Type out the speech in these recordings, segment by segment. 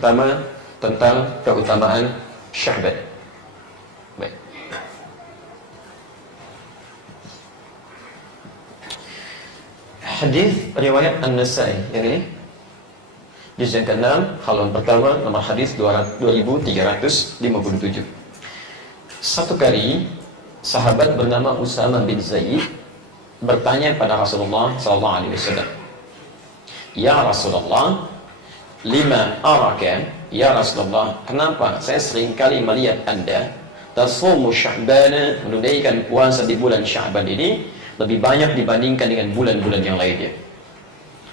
pertama tentang keutamaan Sya'ban. Baik. Hadis riwayat An-Nasai yang ini juz yang ke-6 halaman pertama nomor hadis 2357. Satu kali sahabat bernama Usama bin Zaid bertanya pada Rasulullah SAW, "Ya Rasulullah, lima araka, ya Rasulullah, kenapa saya seringkali melihat Anda tasumu Sya'ban, menunaikan puasa di bulan Sya'ban ini lebih banyak dibandingkan dengan bulan-bulan yang lainnya?"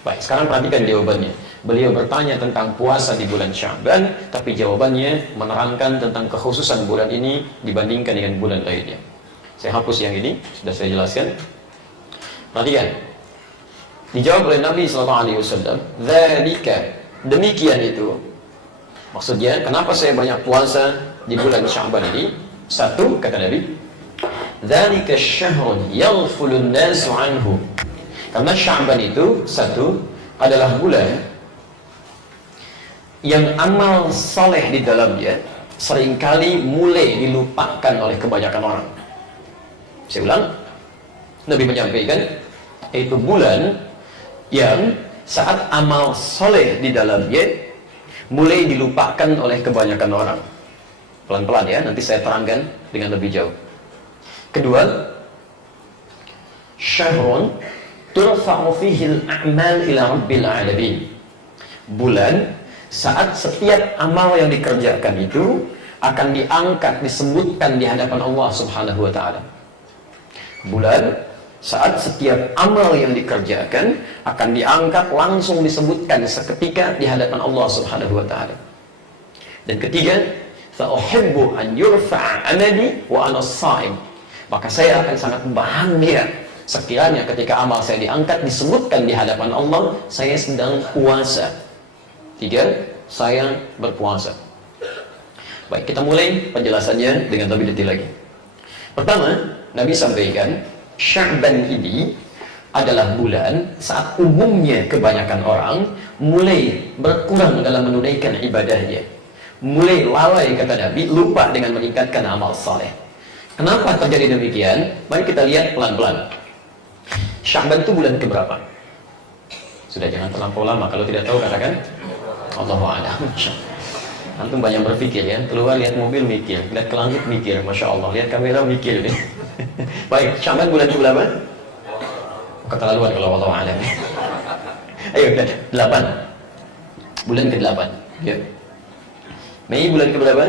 Baik, sekarang perhatikan jawabannya. Beliau bertanya tentang puasa di bulan Sya'ban, tapi jawabannya menerangkan tentang kekhususan bulan ini dibandingkan dengan bulan lainnya. Saya hapus yang ini, sudah saya jelaskan. Perhatikan. Dijawab oleh Nabi SAW, "Dzalika," demikian itu. Maksudnya, kenapa saya banyak puasa di bulan Sya'ban ini? Satu, kata Nabi, "Dzalika syahrun yaghfulun nasu anhu." Karena Sya'ban itu, satu, adalah bulan yang amal soleh di dalamnya seringkali mulai dilupakan oleh kebanyakan orang. Saya ulang, Nabi menyampaikan, itu bulan yang saat amal soleh di dalamnya mulai dilupakan oleh kebanyakan orang. Pelan-pelan ya, nanti saya terangkan dengan lebih jauh. Kedua, syahrun turfa'u fihi al-a'mal ila rabbil alamin. Bulan saat setiap amal yang dikerjakan itu akan diangkat, disebutkan di hadapan Allah Subhanahu wa ta'ala. Bulan saat setiap amal yang dikerjakan akan diangkat, langsung disebutkan seketika di hadapan Allah Subhanahu wa ta'ala. Dan ketiga, fa uhibbu an yurfa'a amali wa ana shaim. Maka saya akan sangat bahagia sekiranya ketika amal saya diangkat, disebutkan di hadapan Allah, saya sedang puasa. Tiga, saya berpuasa. Baik, kita mulai penjelasannya dengan lebih detail lagi. Pertama, Nabi sampaikan, Sya'ban ini adalah bulan saat umumnya kebanyakan orang mulai berkurang dalam menunaikan ibadahnya. Mulai lalai, kata Nabi, lupa dengan meningkatkan amal saleh. Kenapa terjadi demikian? Mari kita lihat pelan-pelan. Sya'ban itu bulan keberapa? Sudah, jangan terlampau lama. Kalau tidak tahu katakan Allahu a'lam. Antum banyak berpikir ya. Keluar lihat mobil mikir, lihat ke langit mikir, Masya Allah. Lihat kamera mikir nih. Baik, Sya'ban bulan keberapa? Keterlaluan kalau Allahu a'lam. Ayo, 8. Bulan ke-8. Ya. Mei bulan keberapa?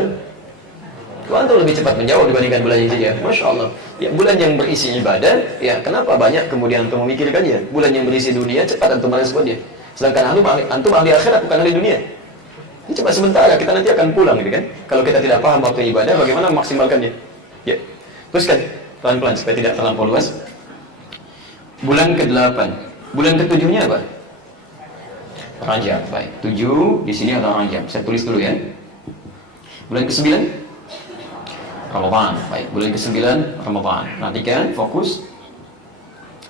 Antum lebih cepat menjawab dibandingkan bulan ini saja. Masya Allah. Ya, bulan yang berisi ibadah, ya kenapa banyak kemudian antum memikirkannya? Bulan yang berisi dunia, cepat antum meresponnya. Sedangkan antum ahli akhirat, bukan ahli dunia. Ini cepat sebentar, kita nanti akan pulang, gitu kan? Kalau kita tidak paham waktu ibadah, bagaimana memaksimalkannya? Ya, teruskan pelan-pelan supaya tidak terlampau luas. Bulan ke-8, bulan ke-7-nya apa? Rajab. Baik, 7 di sini ada Rajab. Saya tulis dulu ya. Bulan ke-9, Ramadan. Baik, bulan ke-9 Ramadan. Perhatikan, fokus.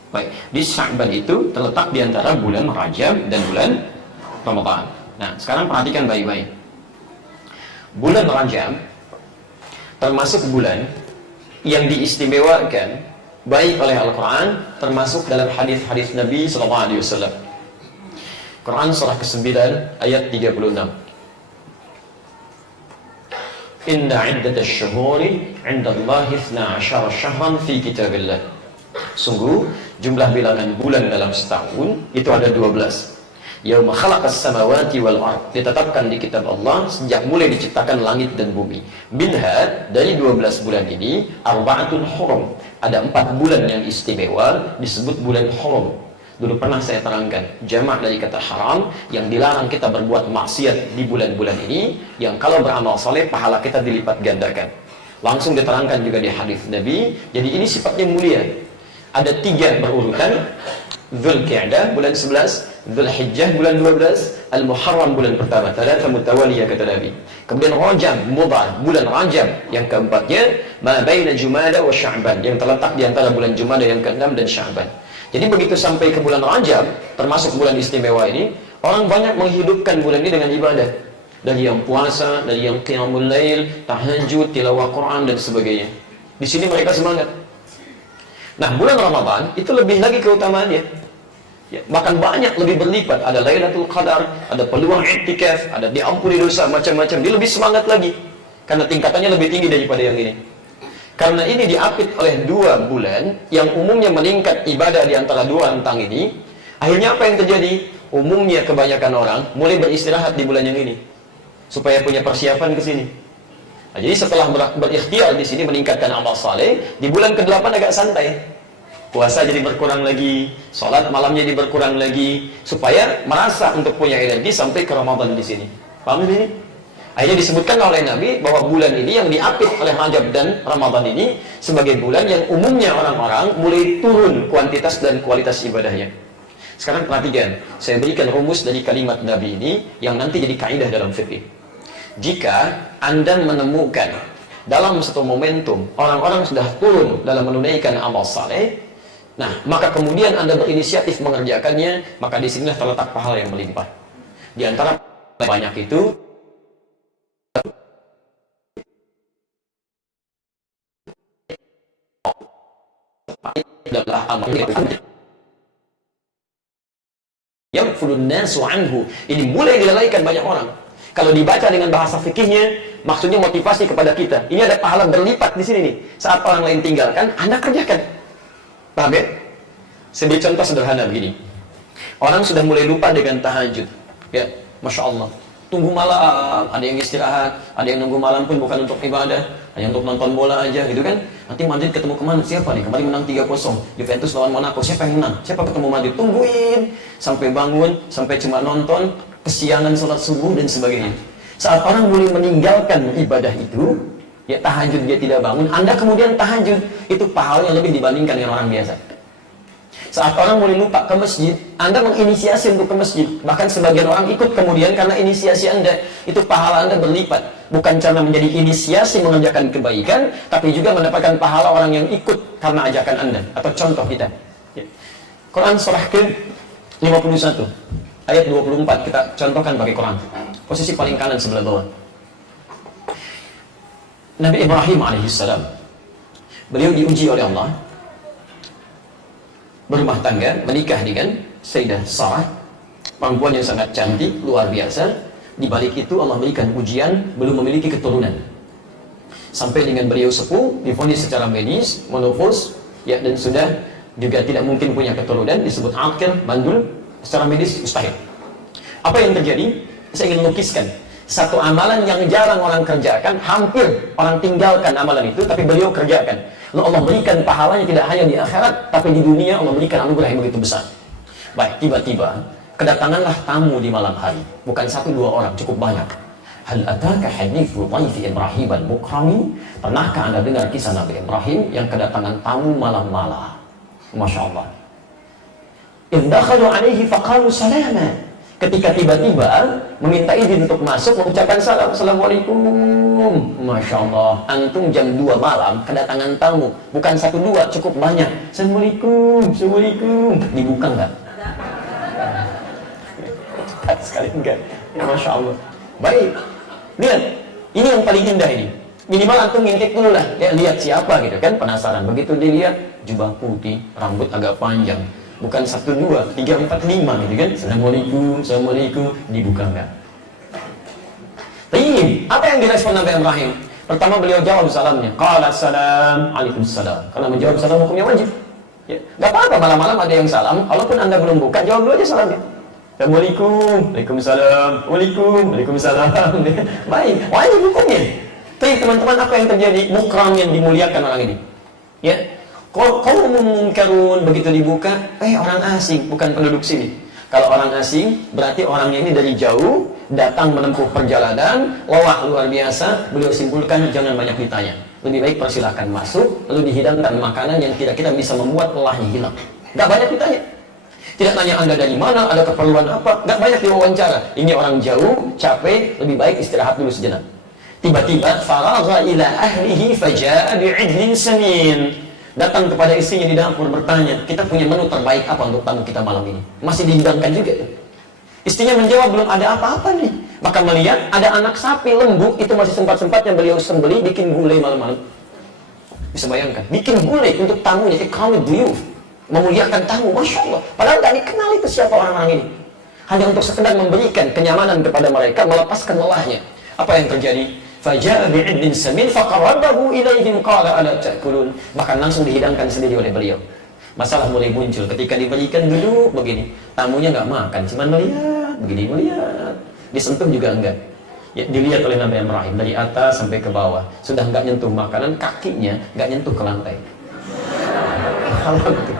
Baik, di Sya'ban itu terletak di antara bulan Rajab dan bulan Ramadan. Nah, sekarang perhatikan baik-baik. Bulan Rajab termasuk bulan yang diistimewakan baik oleh Al-Quran, termasuk dalam hadis-hadis Nabi SAW. Quran surah ke-9 ayat 36. Inna iddatash syuhuri 'inda Allahi 12 syahran fi kitabillah. Sungguh jumlah bilangan bulan dalam setahun itu ada 12. Yauma khalaqas samawati wal ard, ditetapkan di kitab Allah sejak mulai diciptakan langit dan bumi. Minha, dari 12 bulan ini, arba'atun hurum, ada 4 bulan yang istimewa disebut bulan hurum. Dulu pernah saya terangkan, jamak dari kata haram, yang dilarang kita berbuat maksiat di bulan-bulan ini, yang kalau beramal saleh pahala kita dilipat gandakan. Langsung diterangkan juga di hadis Nabi. Jadi ini sifatnya mulia. Ada 3 berurutan. Dzulqa'dah bulan 11, Dzulhijjah bulan 12, Al-Muharram bulan pertama. Thalatha mutawaliyah, kata Nabi. Kemudian Rajab, Mudhar, bulan Rajab yang keempatnya, ma baina Jumada wa Sya'ban, yang terletak di antara bulan Jumada yang ke-6 dan Sya'ban. Jadi begitu sampai ke bulan Rajab, termasuk bulan istimewa ini, orang banyak menghidupkan bulan ini dengan ibadah. Dari yang puasa, dari yang qiyamul lail, tahajud, tilawah Quran, dan sebagainya. Di sini mereka semangat. Nah, bulan Ramadan itu lebih lagi keutamaannya. Ya, bahkan banyak, lebih berlipat. Ada Lailatul Qadar, ada peluang i'tikaf, ada diampuni dosa, macam-macam. Dia lebih semangat lagi. Karena tingkatannya lebih tinggi daripada yang ini. Karena ini diapit oleh 2 bulan yang umumnya meningkat ibadah di antara 2 rentang ini. Akhirnya apa yang terjadi? Umumnya kebanyakan orang mulai beristirahat di bulan yang ini. Supaya punya persiapan ke sini. Nah, jadi setelah berikhtiar di sini meningkatkan amal saleh, di bulan ke-8 agak santai. Puasa jadi berkurang lagi, sholat malamnya jadi berkurang lagi, supaya merasa untuk punya energi sampai ke Ramadan di sini. Paham ini? Akhirnya disebutkan oleh Nabi bahwa bulan ini yang diapit oleh Rajab dan Ramadan ini sebagai bulan yang umumnya orang-orang mulai turun kuantitas dan kualitas ibadahnya. Sekarang perhatikan, saya berikan rumus dari kalimat Nabi ini yang nanti jadi kaidah dalam fikih. Jika Anda menemukan dalam satu momentum orang-orang sudah turun dalam menunaikan amal saleh, nah maka kemudian Anda berinisiatif mengerjakannya, maka disinilah terletak pahala yang melimpah. Di antara banyak itu adalah amal yang fulun nasu anhu. Ini mulai dilalaikan banyak orang. Kalau dibaca dengan bahasa fikihnya, maksudnya motivasi kepada kita. Ini ada pahala berlipat di sini nih. Saat orang lain tinggalkan, Anda kerjakan. Paham ya? Saya beri contoh sederhana begini. Orang sudah mulai lupa dengan tahajud. Ya, Masya Allah. Tunggu malam, ada yang istirahat, ada yang nunggu malam pun bukan untuk ibadah, hanya untuk nonton bola aja gitu kan. Nanti Madrid ketemu kemana? Siapa nih? Kemarin menang 3-0. Juventus lawan Monaco. Siapa yang menang? Siapa ketemu Madrid? Tungguin. Sampai bangun, sampai cuma nonton, kesiangan sholat subuh dan sebagainya. Saat orang mulai meninggalkan ibadah itu, ya tahajud dia tidak bangun, Anda kemudian tahajud, itu pahalanya lebih dibandingkan dengan orang biasa. Saat orang mulai lupa ke masjid, Anda menginisiasi untuk ke masjid. Bahkan sebagian orang ikut kemudian karena inisiasi Anda. Itu pahala Anda berlipat. Bukan karena menjadi inisiasi mengerjakan kebaikan, tapi juga mendapatkan pahala orang yang ikut karena ajakan Anda. Atau contoh kita. Ya. Quran surah ke-51. Ayat 24 kita contohkan pakai Quran. Posisi paling kanan sebelah bawah. Nabi Ibrahim alaihissalam, beliau diuji oleh Allah. Berumah tangga, menikah dengan Sayyidah Sarah, perempuan yang sangat cantik, luar biasa. Di balik itu Allah berikan ujian, belum memiliki keturunan. Sampai dengan beliau sepuh, divonis secara medis, menopause, ya, dan sudah juga tidak mungkin punya keturunan, disebut akil, bandul, secara medis mustahil. Apa yang terjadi? Saya ingin lukiskan satu amalan yang jarang orang kerjakan, hampir orang tinggalkan amalan itu, tapi beliau kerjakan. Lalu Allah berikan pahalanya tidak hanya di akhirat, tapi di dunia Allah berikan anugerah yang begitu besar. Baik, tiba-tiba kedatanganlah tamu di malam hari. Bukan 1-2 orang, cukup banyak. Hal ataka hadithu dhaifi Ibrahim al-Mukrami? Pernahkah Anda dengar kisah Nabi Ibrahim yang kedatangan tamu malam-malam? Masya Allah. Idh dakhalu alaihi faqalu salama. Ketika tiba-tiba meminta izin untuk masuk, mengucapkan salam, assalamualaikum. Masya Allah, antum jam 2 malam kedatangan tamu, bukan 1-2, cukup banyak. Assalamualaikum, assalamualaikum. Dibuka enggak? Sekali enggak. Ya, Masya Allah. Baik, lihat, ini yang paling indah ini. Minimal antum ngintip dulu lah, ya, lihat siapa gitu kan, penasaran. Begitu dilihat, jubah putih, rambut agak panjang. Bukan 1-2, 3-4-5 gitu kan. Assalamualaikum, assalamualaikum. Dibuka enggak? Tayyib. Apa yang direspon Nabi Ibrahim? Pertama beliau jawab salamnya. Qala salam, alaikumsalam. Karena menjawab salam hukumnya wajib. Ya, enggak apa-apa malam-malam ada yang salam. Kalaupun Anda belum buka, jawab dulu aja salamnya. Assalamualaikum, waalaikumsalam, waalaikumsalam. Baik, wajib hukumnya. Tapi teman-teman, apa yang terjadi? Mukram yang dimuliakan orang ini. Ya. Kalau mungkarun begitu dibuka, orang asing, bukan penduduk sini. Kalau orang asing, berarti orangnya ini dari jauh, datang menempuh perjalanan, lawah luar biasa. Beliau simpulkan, jangan banyak ditanya. Lebih baik persilahkan masuk, lalu dihidangkan makanan yang kira-kira bisa membuat lelahnya hilang. Gak banyak ditanya. Tidak tanya Anda dari mana, ada keperluan apa, gak banyak diwawancara. Ini orang jauh, capek, lebih baik istirahat dulu sejenak. Tiba-tiba, faragha ila ahlihi faja'a bi'idlin samin. Datang kepada istrinya di dapur bertanya, kita punya menu terbaik apa untuk tamu kita malam ini? Masih dihidangkan juga. Istrinya menjawab, belum ada apa-apa nih. Maka melihat ada anak sapi lembu, itu masih sempat-sempatnya beliau sembeli, bikin gulai malam-malam. Bisa bayangkan, bikin gulai untuk tamunya, ikramid duyuf, memuliakan tamu, Masya Allah. Padahal gak dikenal itu siapa orang-orang ini. Hanya untuk sekedar memberikan kenyamanan kepada mereka, melepaskan lelahnya. Apa yang terjadi? Faja'a bi'idin samin faqarrabahu ilaihim qala ala ta'kulun. Bahkan langsung dihidangkan sendiri oleh beliau. Masalah mulai muncul ketika diberikan duduk begini. Tamunya nggak makan, cuma melihat, begini melihat. Disentuh juga enggak. Ya, dilihat oleh Nabi Ibrahim dari atas sampai ke bawah. Sudah nggak nyentuh makanan, kakinya nggak nyentuh ke lantai. Kalau gitu.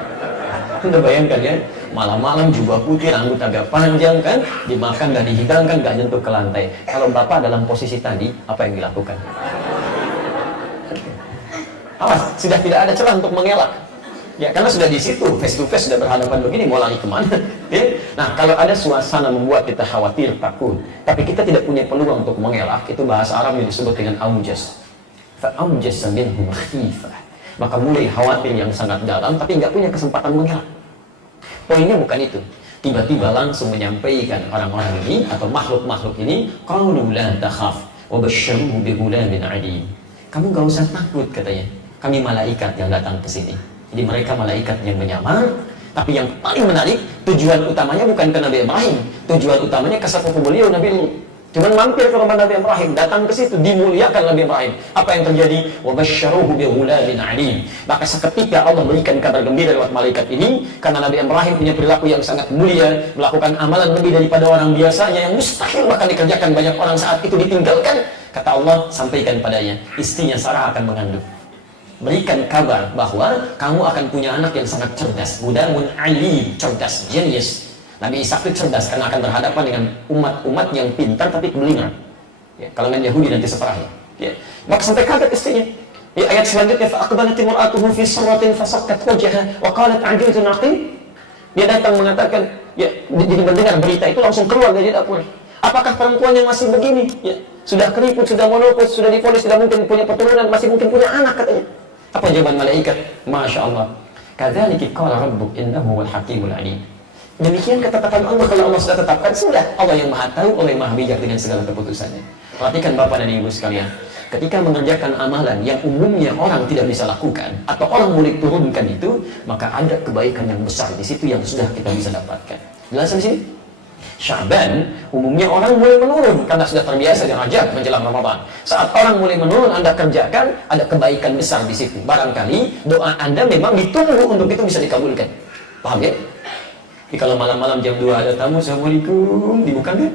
Anda bayangkan ya, malam-malam jubah putih, rambut agak panjang kan, dimakan dan dihidangkan, gak nyentuh ke lantai. Kalau Bapak dalam posisi tadi, apa yang dilakukan? Awas, sudah tidak ada celah untuk mengelak. Ya, karena sudah di situ, face to face, sudah berhadapan begini, mau lari kemana? Ya? Nah, kalau ada suasana membuat kita khawatir, takut, tapi kita tidak punya peluang untuk mengelak, itu bahasa Arab yang disebut dengan aujas. Fa'aujas minhum khifah. Maka mulai khawatir yang sangat dalam, tapi nggak punya kesempatan mengelak. Poinnya bukan itu. Tiba-tiba langsung menyampaikan orang-orang ini atau makhluk-makhluk ini, qalu la takhaf wa basyyiruhu bi ghulamin 'alim. Kamu nggak usah takut, katanya. Kami malaikat yang datang ke sini. Jadi mereka malaikat yang menyamar, tapi yang paling menarik, tujuan utamanya bukan ke Nabi Ibrahim. Tujuan utamanya ke sepupu beliau, Nabi Lut. Cuman mampir ke rumah Nabi Ibrahim, datang ke situ, dimuliakan Nabi Ibrahim. Apa yang terjadi? Wa basyyaruhu bi ghulamin 'alim. Maka seketika Allah berikan kabar gembira lewat malaikat ini, karena Nabi Ibrahim punya perilaku yang sangat mulia, melakukan amalan lebih daripada orang biasanya yang mustahil bahkan dikerjakan banyak orang saat itu ditinggalkan. Kata Allah, sampaikan padanya, istrinya Sarah akan mengandung. Berikan kabar bahwa kamu akan punya anak yang sangat cerdas, budamun alim, cerdas, genius. Nabi Ishak itu cerdas karena akan berhadapan dengan umat-umat yang pintar tapi kebelingan. Ya, kalangan Yahudi nanti separahnya. Ya. Maka sampai kaget istrinya. Di ayat selanjutnya, fa'aqbalat imra'atuhu fi sarratin fasakkat wajhaha wa qalat a'juzun aqim. Dia datang mengatakan, ya, jadi mendengar berita itu langsung keluar dari dapur. Apakah perempuan yang masih begini? Ya, sudah keriput, sudah monopos, sudah divonis, tidak mungkin punya keturunan, masih mungkin punya anak, katanya. Apa jawaban malaikat? Masya Allah. Kadzalika qala rabbuk innahu wal hakimul alim. Demikian ketetapan Allah. Kalau Allah sudah tetapkan, sudah. Allah yang maha tahu, Allah yang maha bijak dengan segala keputusannya. Perhatikan Bapak dan Ibu sekalian, ketika mengerjakan amalan yang umumnya orang tidak bisa lakukan, atau orang mulai turunkan itu, maka ada kebaikan yang besar di situ yang sudah kita bisa dapatkan. Jelas di sini? Sya'ban, umumnya orang mulai menurun karena sudah terbiasa dengan Rajab menjelang Ramadan. Saat orang mulai menurun, Anda kerjakan, ada kebaikan besar di situ. Barangkali doa Anda memang ditunggu untuk itu bisa dikabulkan. Paham ya? Jadi kalau malam-malam jam 2 ada tamu, Assalamualaikum, dibuka nggak?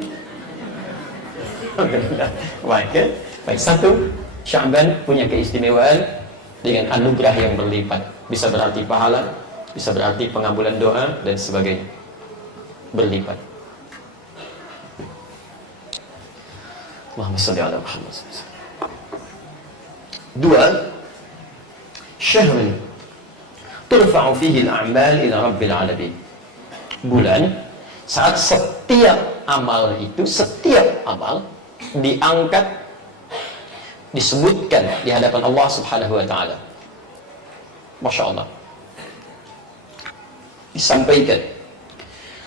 Baik ya? Baik, satu, Sya'ban punya keistimewaan dengan anugerah yang berlipat. Bisa berarti pahala, bisa berarti pengabulan doa, dan sebagainya. Berlipat. Allahumma shalli ala Muhammad. Dua, syahrun turfa'u fihi al-a'mal ila rabbil alamin. Bulan saat setiap amal itu, setiap amal diangkat, disebutkan di hadapan Allah Subhanahu wa taala. Masya Allah. Disampaikan.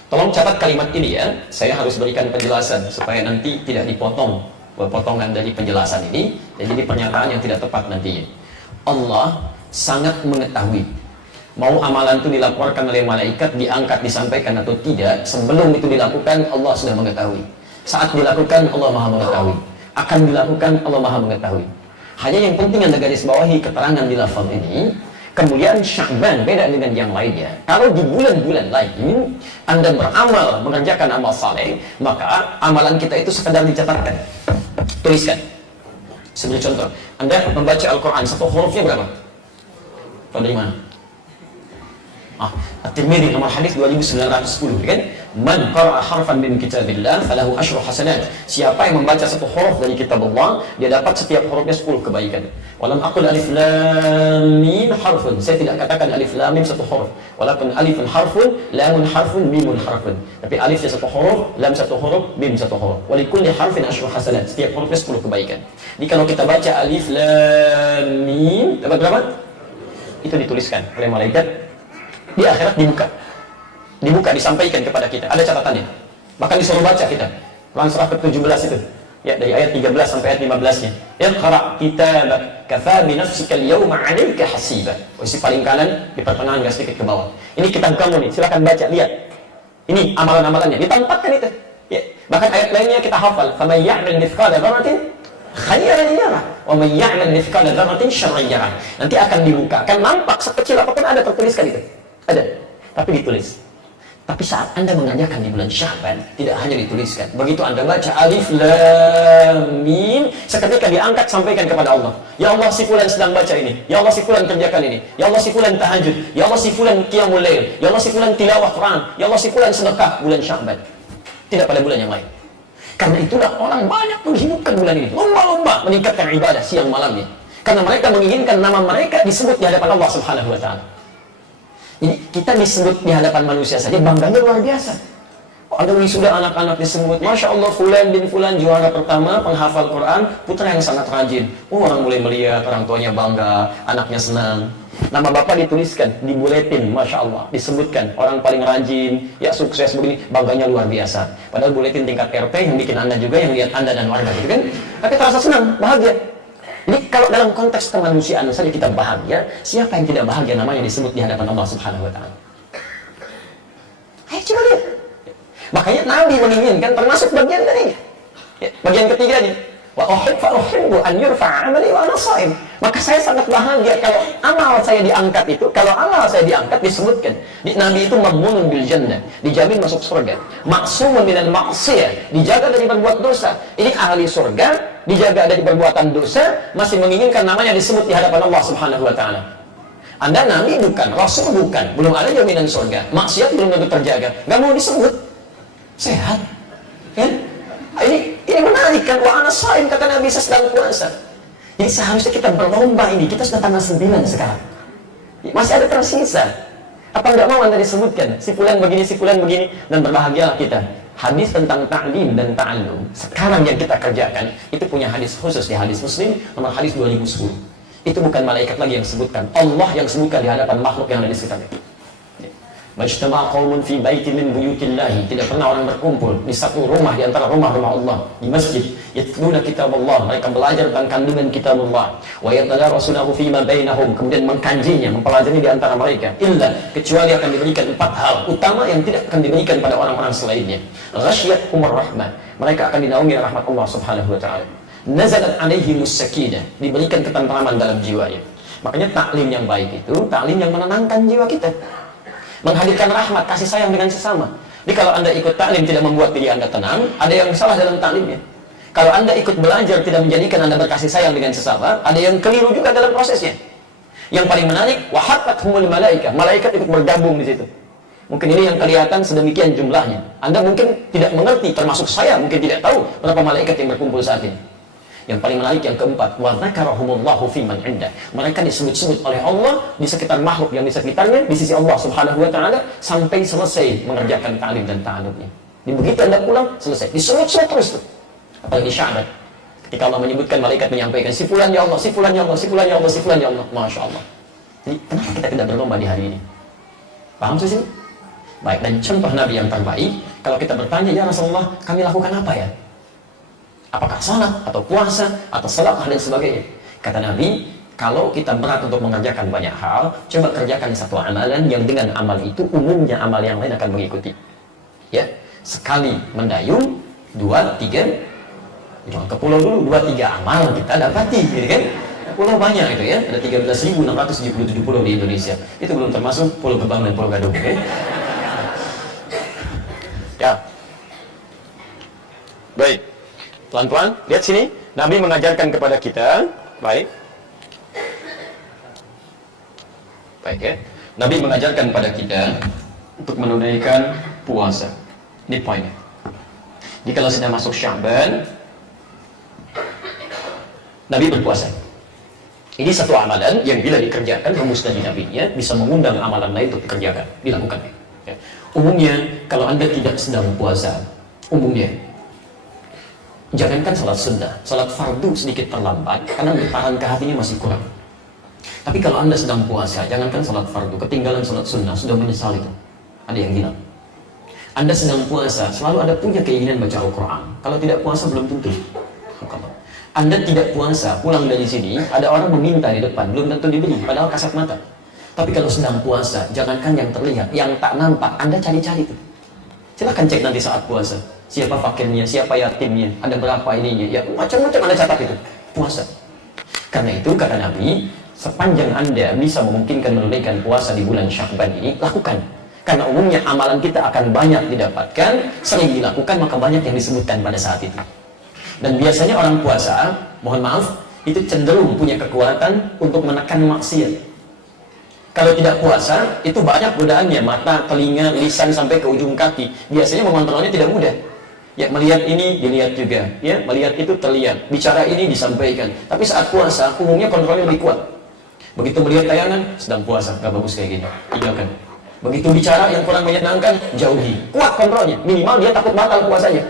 Tolong catat kalimat ini ya. Saya harus berikan penjelasan supaya nanti tidak dipotong potongan dari penjelasan ini dan jadi pernyataan yang tidak tepat nantinya. Allah sangat mengetahui mau amalan itu dilaporkan oleh malaikat, diangkat, disampaikan atau tidak. Sebelum itu dilakukan, Allah sudah mengetahui. Saat dilakukan, Allah maha mengetahui. Akan dilakukan, Allah maha mengetahui. Hanya yang penting Anda garis bawahi keterangan di lafaz ini. Kemudian Sya'ban beda dengan yang lainnya. Kalau di bulan-bulan lain Anda beramal, mengerjakan amal saleh, maka amalan kita itu sekedar dicatatkan, tuliskan. Sebagai contoh, Anda membaca Al-Quran, satu hurufnya berapa? Tahu dari mana? At-Tirmidzi nomor hadis 2910 kan? Man qara'a harfan min kitabillah falahu asyru hasanat. Siapa yang membaca satu huruf dari kitab Allah, dia dapat setiap hurufnya 10 kebaikan. Walam aqul alif lam mim harfun. Saya tidak katakan alif lam mim satu huruf. Walaupun alifun harfun, lamun harfun, mimun harfun. Tapi alifnya satu huruf, lam satu huruf, mim satu huruf. Wa likulli harfin asyru hasanat. Setiap hurufnya 10 kebaikan. Jadi kalau kita baca alif lam mim, dapat berapa? Itu dituliskan oleh malaikat. Di akhirat dibuka, disampaikan kepada kita. Ada catatannya. Bahkan disuruh baca kita. Quran surah ke-17 itu. Ya, dari ayat 13 sampai ayat 15-nya. Iqra kitabak kafa bi nafsika al-yawma 'alaika hasiba. Posisi paling kanan di pertengahan enggak sedikit ke bawah. Ini kitab kamu nih, silakan baca, lihat. Ini amalan-amalannya ditempatkan itu. Ya, bahkan ayat lainnya kita hafal, faman ya'mal mithqala dzarratin khairan yarah wa man ya'mal mithqala dzarratin syarran yarah. Nanti akan dibuka, akan nampak sekecil apapun ada tertuliskan itu. Ada, tapi ditulis. Tapi saat Anda mengerjakan di bulan Sya'ban, tidak hanya dituliskan. Begitu Anda baca Alif Lam Mim, seketika diangkat sampaikan kepada Allah. Ya Allah, si fulan sedang baca ini. Ya Allah, si fulan kerjakan ini. Ya Allah, si fulan tahajud. Ya Allah, si fulan qiyamul lail. Ya Allah, si fulan tilawah Quran. Ya Allah, si fulan sedekah bulan Sya'ban. Tidak pada bulan yang lain. Karena itulah orang banyak menghidupkan bulan ini. Lomba-lomba meningkatkan ibadah siang malamnya. Karena mereka menginginkan nama mereka disebut di hadapan Allah Subhanahu wa Ta'ala. Jadi kita disebut di hadapan manusia saja bangganya luar biasa. Ada wisuda anak-anak disebut, Masya Allah fulan bin fulan juara pertama penghafal Quran, putra yang sangat rajin. Orang mulai melihat, orang tuanya bangga, anaknya senang. Nama bapak dituliskan di buletin, Masya Allah, disebutkan orang paling rajin, ya sukses begini, bangganya luar biasa. Padahal buletin tingkat RT yang bikin Anda juga, yang lihat Anda dan warga gitu kan. Tapi terasa senang, bahagia. Jadi kalau dalam konteks kemanusiaan saja kita bahagia, siapa yang tidak bahagia namanya disebut di hadapan Allah Subhanahu wa Ta'ala? Ayo coba lihat. Makanya Nabi menginginkan termasuk bagian dari bagian ketiganya. Wa uhibbu an yurfa'a 'amali wa ana sha'im. Maka saya sangat bahagia kalau amal saya diangkat itu, kalau amal saya diangkat disebutkan. Nabi itu maghmunun bil jannah, dijamin masuk surga. Ma'sumun minal ma'siyah, dijaga dari berbuat dosa. Ini ahli surga, dijaga dari perbuatan dosa, masih menginginkan namanya disebut di hadapan Allah Subhanahu wa Ta'ala. Anda Nabi bukan, Rasul bukan, belum ada jaminan surga, maksiat belum tentu terjaga, nggak mau disebut. Sehat, kan? Ini menarik kan? Wa ana shaim, kata Nabi sedang puasa. Jadi seharusnya kita berlomba ini. Kita sudah tanggal 9 sekarang. Masih ada tersisa. Apa nggak mau Anda disebutkan? Si fulan begini, si fulan begini, dan berbahagialah kita. Hadis tentang ta'lim dan ta'allum sekarang yang kita kerjakan itu punya hadis khusus di hadis Muslim nomor hadis 2010. Itu bukan malaikat lagi yang sebutkan, Allah yang sebutkan di hadapan makhluk yang ada di sekitarnya. Majtama qaumun fi baitin min buyutillahi, tidak pernah orang berkumpul di satu rumah di antara rumah-rumah Allah, di masjid, yatluna kitab Allah, mereka belajar tentang kandungan kitab Allah, wa yatadarasunahu fima bainahum, kemudian mengkajinya, mempelajari di antara mereka, illa, kecuali akan diberikan 4 hal utama yang tidak akan diberikan pada orang-orang selainnya. Ghasyiyatuhumur rahmah, mereka akan dinaungi rahmat Allah Subhanahu wa Ta'ala. Nazalat alaihimus sakinah, diberikan ketentraman dalam jiwanya. Makanya taklim yang baik itu taklim yang menenangkan jiwa kita, menghadirkan rahmat, kasih sayang dengan sesama. Jadi kalau Anda ikut taklim tidak membuat diri Anda tenang, ada yang salah dalam taklimnya. Kalau Anda ikut belajar tidak menjadikan Anda berkasih sayang dengan sesama, ada yang keliru juga dalam prosesnya. Yang paling menarik, wahafathumul malaikah, malaikat ikut bergabung di situ. Mungkin ini yang kelihatan sedemikian jumlahnya. Anda mungkin tidak mengerti, termasuk saya mungkin tidak tahu berapa malaikat yang berkumpul saat ini. Yang paling menarik yang keempat, wa dzakarahumullahu fi man 'indah. Mereka disebut-sebut oleh Allah di sekitar makhluk yang di sekitarnya, di sisi Allah Subhanahu wa Ta'ala, sampai selesai mengerjakan ta'lim dan ta'alumnya. Begitu Anda pulang, selesai. Disebut-sebut terus tuh. Apalagi Sya'ban. Ketika Allah menyebutkan, malaikat menyampaikan, si fulan ya Allah, si fulan ya Allah, si fulan ya Allah, si fulan ya Allah. Masya Allah. Jadi kenapa kita tidak berlomba di hari ini? Paham sih? Baik, dan contoh Nabi yang terbaik, kalau kita bertanya, ya Rasulullah, kami lakukan apa ya? Apakah salat, atau puasa, atau sedekah dan sebagainya? Kata Nabi, kalau kita berat untuk mengerjakan banyak hal, coba kerjakan satu amalan yang dengan amal itu umumnya amal yang lain akan mengikuti. Ya, sekali mendayung, 2, 3, jangan ke pulau dulu, 2, 3 amal kita dapati, gitu kan? Pulau banyak itu ya, ada 13.677 pulau di Indonesia. Itu belum termasuk Pulau Gebang dan Pulau Gadung. Ya. Ya. Baik. Pelan-pelan, lihat sini. Nabi mengajarkan kepada kita, baik. Baik ya. Nabi mengajarkan kepada kita untuk menunaikan puasa. Ini poinnya. Jadi kalau sudah masuk Sya'ban, Nabi berpuasa. Ini satu amalan yang bila dikerjakan rumus dari Nabi-nya bisa mengundang amalan lain untuk dikerjakan, dilakukan. Ya. Umumnya kalau Anda tidak sedang puasa, umumnya jangankan salat sunnah, salat fardu sedikit terlambat karena getaran ke hatinya masih kurang. Tapi kalau Anda sedang puasa, jangankan salat fardu, ketinggalan salat sunnah, sudah menyesal itu. Ada yang hilang. Anda sedang puasa, selalu Anda punya keinginan baca Al-Quran. Kalau tidak puasa belum tentu. Anda tidak puasa, pulang dari sini, ada orang meminta di depan, belum tentu diberi, padahal kasat mata. Tapi kalau sedang puasa, jangankan yang terlihat, yang tak nampak, Anda cari-cari tuh. Silahkan cek nanti saat puasa. Siapa fakirnya, siapa yatimnya, ada berapa ininya, ya macam-macam Anda catat itu. Puasa. Karena itu kata Nabi, sepanjang Anda bisa memungkinkan menunaikan puasa di bulan Sya'ban ini, lakukan. Karena umumnya amalan kita akan banyak didapatkan, sering dilakukan, maka banyak yang disebutkan pada saat itu. Dan biasanya orang puasa, mohon maaf, itu cenderung punya kekuatan untuk menekan maksiat. Kalau tidak puasa, itu banyak godaannya, mata, telinga, lisan, sampai ke ujung kaki. Biasanya mengontrolnya tidak mudah. Ya, melihat ini, dilihat juga. Ya, melihat itu terlihat. Bicara ini disampaikan. Tapi saat puasa, umumnya kontrolnya lebih kuat. Begitu melihat tayangan, sedang puasa, gak bagus kayak gini. Tinggalkan. Begitu bicara yang kurang menyenangkan, jauhi. Kuat kontrolnya. Minimal dia takut batal puasanya.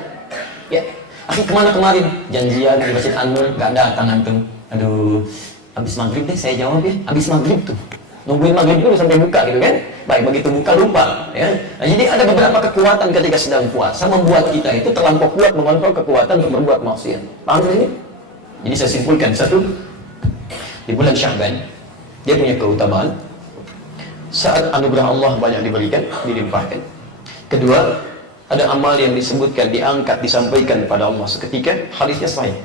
Ya, akhir kemana kemarin? Janjian di Masjid An-Nur, gak datang antum. Aduh, habis maghrib deh saya jawab ya. Habis maghrib tuh. Nungguin maghrib dulu sampai buka gitu kan. Baik, begitu buka lupa ya. Nah, jadi ada beberapa kekuatan ketika sedang puasa membuat kita itu terlampau kuat mengontrol kekuatan untuk berbuat maksiat. Paham ini? Jadi saya simpulkan, satu, di bulan Sya'ban dia punya keutamaan saat anugerah Allah banyak diberikan, dilimpahkan. Kedua, ada amal yang disebutkan, diangkat, disampaikan kepada Allah seketika, hadisnya sahih.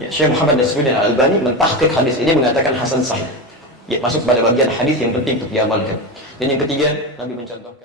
Ya, Syekh Muhammad Nasruddin Al-Albani mentahqiq hadis ini mengatakan hasan sahih. Ya, masuk pada bagian hadis yang penting untuk diamalkan. Dan yang ketiga, Nabi mencontohkan